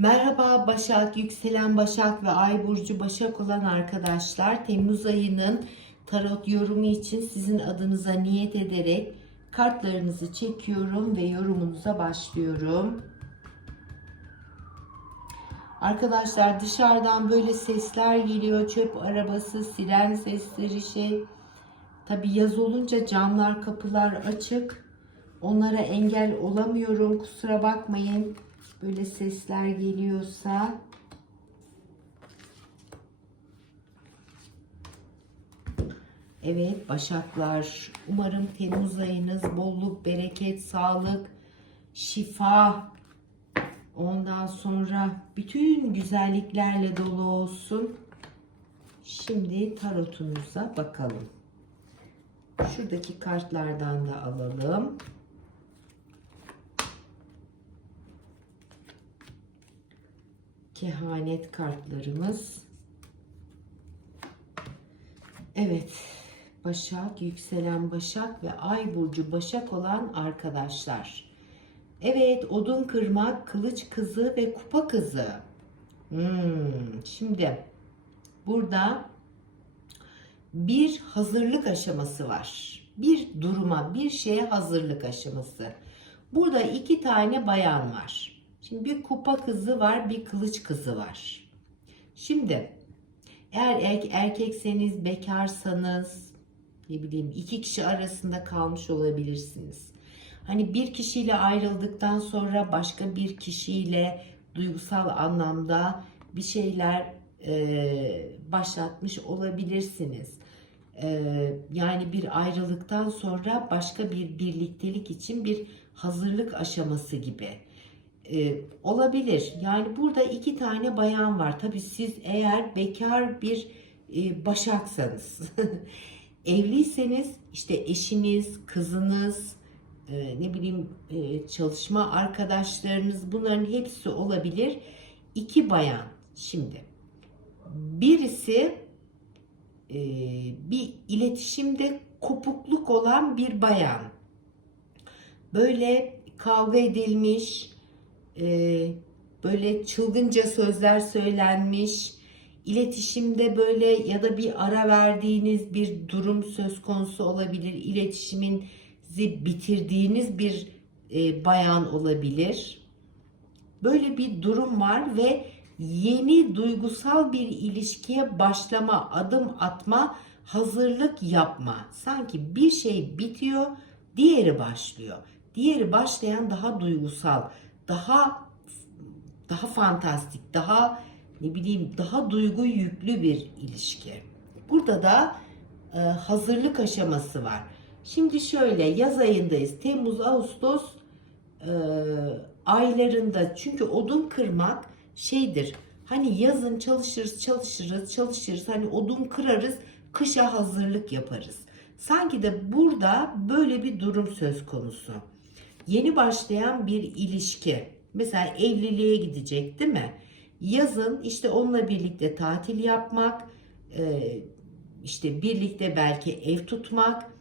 Merhaba Başak, yükselen Başak ve Ay burcu Başak olan arkadaşlar. Temmuz ayının tarot yorumu için sizin adınıza niyet ederek kartlarınızı çekiyorum ve yorumunuza başlıyorum. Arkadaşlar dışarıdan böyle sesler geliyor. Çöp arabası, siren sesleri şey. Tabi yaz olunca camlar, kapılar açık. Onlara engel olamıyorum. Kusura bakmayın. Böyle sesler geliyorsa. Evet Başaklar. Umarım Temmuz ayınız bolluk, bereket, sağlık, şifa, ondan sonra bütün güzelliklerle dolu olsun. Şimdi tarotunuza bakalım. Şuradaki kartlardan da alalım. Kehanet kartlarımız. Evet. Başak, yükselen Başak ve Ay burcu Başak olan arkadaşlar. Evet, odun kırmak, kılıç kızı ve kupa kızı. Hmm, şimdi burada bir hazırlık aşaması var. Bir duruma, bir şeye hazırlık aşaması. Burada iki tane bayan var. Şimdi bir kupa kızı var, bir kılıç kızı var. Şimdi eğer er- erkekseniz, bekarsanız, ne bileyim iki kişi arasında kalmış olabilirsiniz. Hani bir kişiyle ayrıldıktan sonra başka bir kişiyle duygusal anlamda bir şeyler e, başlatmış olabilirsiniz. E, yani bir ayrılıktan sonra başka bir birliktelik için bir hazırlık aşaması gibi e, olabilir. Yani burada iki tane bayan var. Tabii siz eğer bekar bir e, başaksanız, evliyseniz işte eşiniz, kızınız, e, ne bileyim e, çalışma arkadaşlarınız bunların hepsi olabilir. İki bayan şimdi. Birisi e, bir iletişimde kopukluk olan bir bayan. Böyle kavga edilmiş, e, böyle çılgınca sözler söylenmiş, iletişimde böyle ya da bir ara verdiğiniz bir durum söz konusu olabilir. İletişiminizi bitirdiğiniz bir e, bayan olabilir. Böyle bir durum var ve yeni duygusal bir ilişkiye başlama, adım atma, hazırlık yapma. Sanki bir şey bitiyor, diğeri başlıyor. Diğeri başlayan daha duygusal, daha daha fantastik, daha ne bileyim daha duygu yüklü bir ilişki. Burada da e, hazırlık aşaması var. Şimdi şöyle yaz ayındayız. Temmuz, Ağustos e, aylarında çünkü odun kırmak şeydir. Hani yazın çalışırız, çalışırız, çalışırız. Hani odun kırarız, kışa hazırlık yaparız. Sanki de burada böyle bir durum söz konusu. Yeni başlayan bir ilişki. Mesela evliliğe gidecek değil mi? Yazın işte onunla birlikte tatil yapmak, e, işte birlikte belki ev tutmak,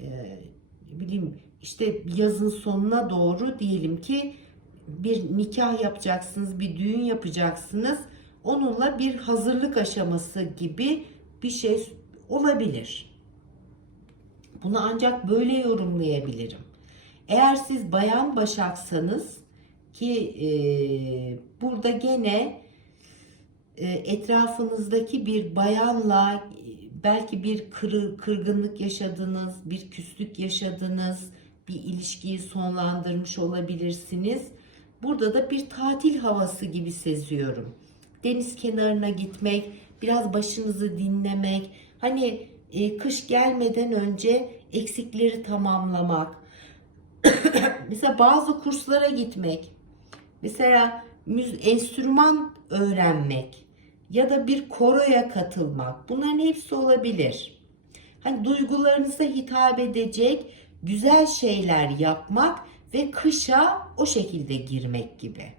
e, bileyim işte yazın sonuna doğru diyelim ki bir nikah yapacaksınız, bir düğün yapacaksınız. Onunla bir hazırlık aşaması gibi bir şey olabilir. Bunu ancak böyle yorumlayabilirim. Eğer siz bayan başaksanız ki e, burada gene e, etrafınızdaki bir bayanla belki bir kırı, kırgınlık yaşadınız, bir küslük yaşadınız, bir ilişkiyi sonlandırmış olabilirsiniz. Burada da bir tatil havası gibi seziyorum. Deniz kenarına gitmek, biraz başınızı dinlemek, hani e, kış gelmeden önce eksikleri tamamlamak. Mesela bazı kurslara gitmek, mesela enstrüman öğrenmek ya da bir koroya katılmak. Bunların hepsi olabilir. Hani duygularınıza hitap edecek güzel şeyler yapmak ve kışa o şekilde girmek gibi.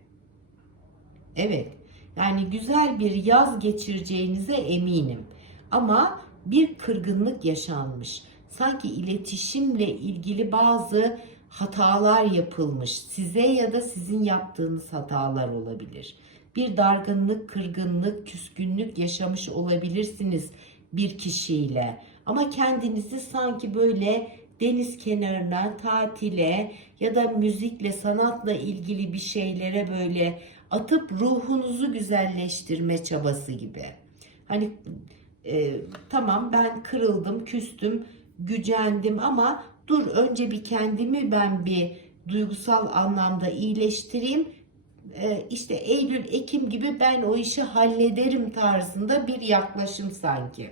Evet. Yani güzel bir yaz geçireceğinize eminim. Ama bir kırgınlık yaşanmış. Sanki iletişimle ilgili bazı hatalar yapılmış. Size ya da sizin yaptığınız hatalar olabilir. Bir dargınlık, kırgınlık, küskünlük yaşamış olabilirsiniz bir kişiyle. Ama kendinizi sanki böyle deniz kenarına, tatile ya da müzikle, sanatla ilgili bir şeylere böyle atıp ruhunuzu güzelleştirme çabası gibi. Hani e, tamam ben kırıldım, küstüm, gücendim ama dur önce bir kendimi ben bir duygusal anlamda iyileştireyim. E, işte Eylül, Ekim gibi ben o işi hallederim tarzında bir yaklaşım sanki.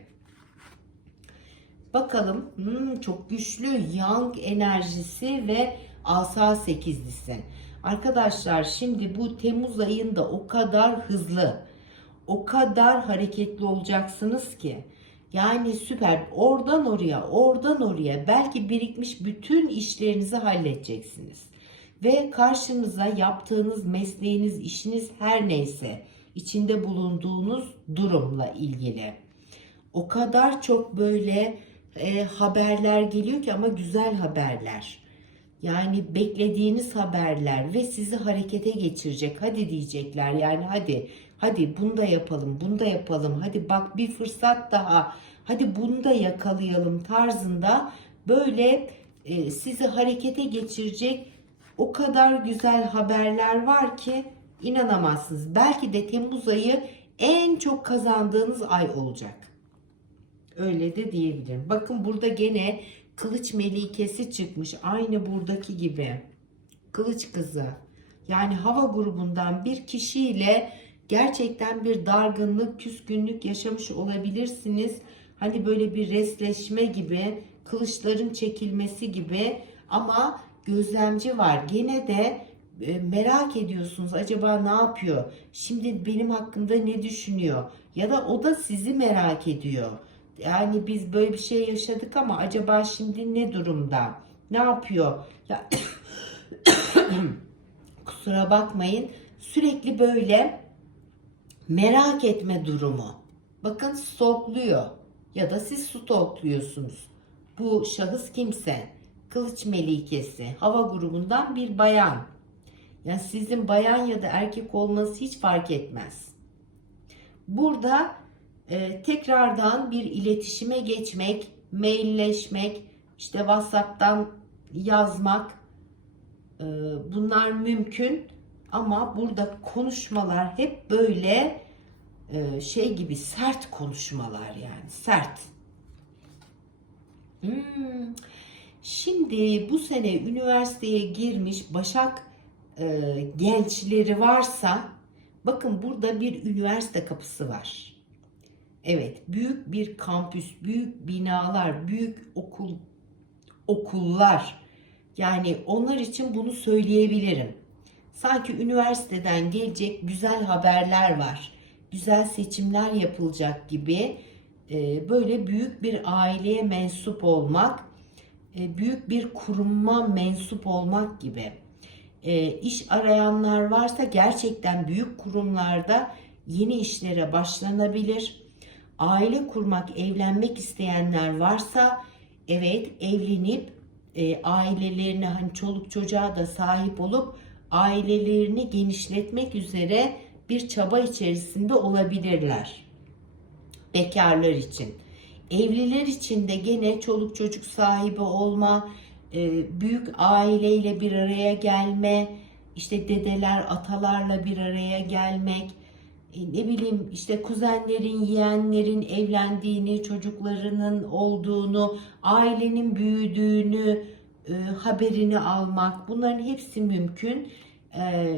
Bakalım hmm, çok güçlü yang enerjisi ve asa sekizlisi. Arkadaşlar şimdi bu Temmuz ayında o kadar hızlı, o kadar hareketli olacaksınız ki. Yani süper. Oradan oraya, oradan oraya belki birikmiş bütün işlerinizi halledeceksiniz. Ve karşınıza yaptığınız mesleğiniz, işiniz her neyse içinde bulunduğunuz durumla ilgili. O kadar çok böyle e, haberler geliyor ki ama güzel haberler. Yani beklediğiniz haberler ve sizi harekete geçirecek. Hadi diyecekler yani hadi hadi bunu da yapalım bunu da yapalım. Hadi bak bir fırsat daha hadi bunu da yakalayalım tarzında böyle e, sizi harekete geçirecek o kadar güzel haberler var ki inanamazsınız. Belki de Temmuz ayı en çok kazandığınız ay olacak. Öyle de diyebilirim. Bakın burada gene kılıç melikesi çıkmış. Aynı buradaki gibi. Kılıç kızı. Yani hava grubundan bir kişiyle gerçekten bir dargınlık, küskünlük yaşamış olabilirsiniz. Hani böyle bir resleşme gibi, kılıçların çekilmesi gibi ama gözlemci var. Gene de e, merak ediyorsunuz acaba ne yapıyor? Şimdi benim hakkında ne düşünüyor? Ya da o da sizi merak ediyor. Yani biz böyle bir şey yaşadık ama acaba şimdi ne durumda? Ne yapıyor? Ya kusura bakmayın. Sürekli böyle merak etme durumu. Bakın stokluyor ya da siz stokluyorsunuz. Bu şahıs kimse? Kılıç melikesi, hava grubundan bir bayan. Yani sizin bayan ya da erkek olması hiç fark etmez. Burada e, tekrardan bir iletişime geçmek, mailleşmek, işte WhatsApp'tan yazmak e, bunlar mümkün ama burada konuşmalar hep böyle e, şey gibi sert konuşmalar yani sert. Hmm. Şimdi bu sene üniversiteye girmiş Başak e, gençleri varsa bakın burada bir üniversite kapısı var. Evet, büyük bir kampüs, büyük binalar, büyük okul okullar. Yani onlar için bunu söyleyebilirim. Sanki üniversiteden gelecek güzel haberler var. Güzel seçimler yapılacak gibi e, böyle büyük bir aileye mensup olmak, e, büyük bir kuruma mensup olmak gibi. E, iş arayanlar varsa gerçekten büyük kurumlarda yeni işlere başlanabilir aile kurmak, evlenmek isteyenler varsa evet evlenip e, ailelerine hani çoluk çocuğa da sahip olup ailelerini genişletmek üzere bir çaba içerisinde olabilirler. Bekarlar için. Evliler için de gene çoluk çocuk sahibi olma, e, büyük aileyle bir araya gelme, işte dedeler, atalarla bir araya gelmek, e, ne bileyim işte kuzenlerin, yeğenlerin evlendiğini, çocuklarının olduğunu, ailenin büyüdüğünü e, haberini almak bunların hepsi mümkün. E,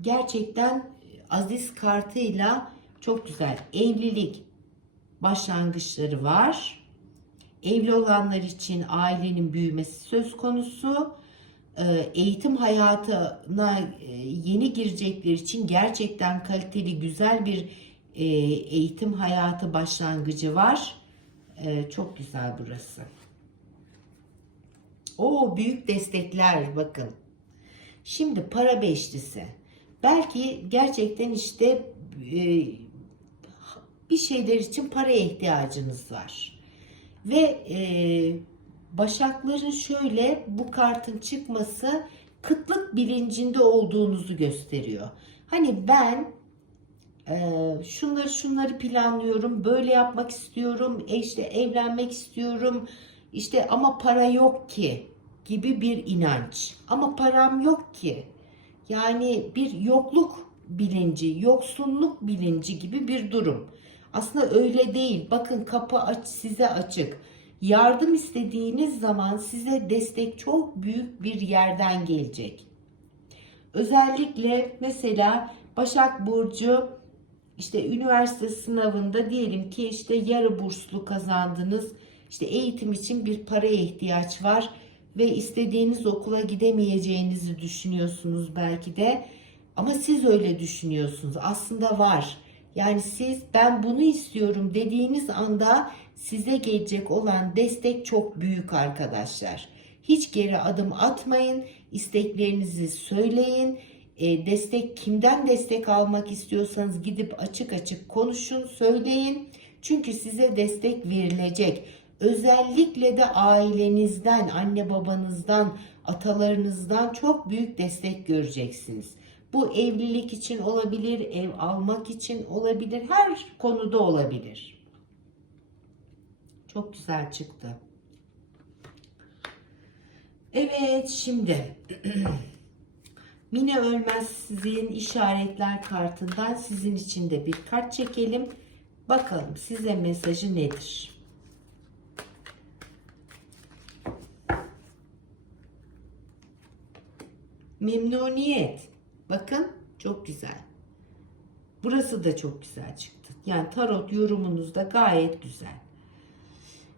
gerçekten Aziz kartıyla çok güzel evlilik başlangıçları var. Evli olanlar için ailenin büyümesi söz konusu. E, eğitim hayatına e, yeni girecekler için gerçekten kaliteli güzel bir e, eğitim hayatı başlangıcı var. Çok güzel burası. O büyük destekler bakın. Şimdi para beşlisi. Belki gerçekten işte bir şeyler için paraya ihtiyacınız var. Ve Başakların şöyle bu kartın çıkması kıtlık bilincinde olduğunuzu gösteriyor. Hani ben e, şunları şunları planlıyorum, böyle yapmak istiyorum, e işte evlenmek istiyorum, işte ama para yok ki gibi bir inanç. Ama param yok ki. Yani bir yokluk bilinci, yoksunluk bilinci gibi bir durum. Aslında öyle değil. Bakın kapı aç size açık. Yardım istediğiniz zaman size destek çok büyük bir yerden gelecek. Özellikle mesela Başak Burcu işte üniversite sınavında diyelim ki işte yarı burslu kazandınız. İşte eğitim için bir paraya ihtiyaç var ve istediğiniz okula gidemeyeceğinizi düşünüyorsunuz belki de. Ama siz öyle düşünüyorsunuz. Aslında var. Yani siz ben bunu istiyorum dediğiniz anda size gelecek olan destek çok büyük arkadaşlar. Hiç geri adım atmayın. isteklerinizi söyleyin. E, destek kimden destek almak istiyorsanız gidip açık açık konuşun, söyleyin. Çünkü size destek verilecek. Özellikle de ailenizden, anne babanızdan, atalarınızdan çok büyük destek göreceksiniz. Bu evlilik için olabilir, ev almak için olabilir, her konuda olabilir. Çok güzel çıktı. Evet, şimdi Mine Ölmez'in işaretler kartından sizin için de bir kart çekelim. Bakalım size mesajı nedir? Memnuniyet. Bakın çok güzel. Burası da çok güzel çıktı. Yani tarot yorumunuz da gayet güzel.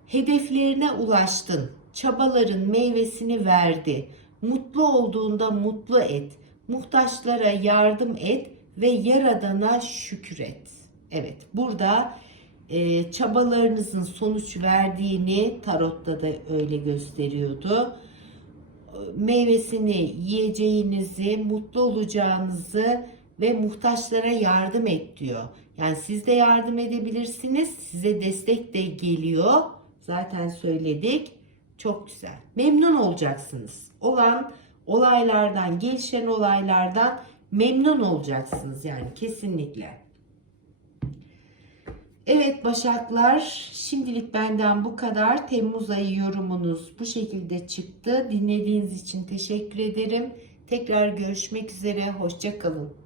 Hedeflerine ulaştın. Çabaların meyvesini verdi. Mutlu olduğunda mutlu et. Muhtaçlara yardım et ve yaradana şükür et. Evet burada e, çabalarınızın sonuç verdiğini tarotta da öyle gösteriyordu meyvesini yiyeceğinizi, mutlu olacağınızı ve muhtaçlara yardım et diyor. Yani siz de yardım edebilirsiniz. Size destek de geliyor. Zaten söyledik. Çok güzel. Memnun olacaksınız. Olan olaylardan, gelişen olaylardan memnun olacaksınız yani kesinlikle. Evet Başaklar, şimdilik benden bu kadar. Temmuz ayı yorumunuz bu şekilde çıktı. Dinlediğiniz için teşekkür ederim. Tekrar görüşmek üzere, hoşçakalın.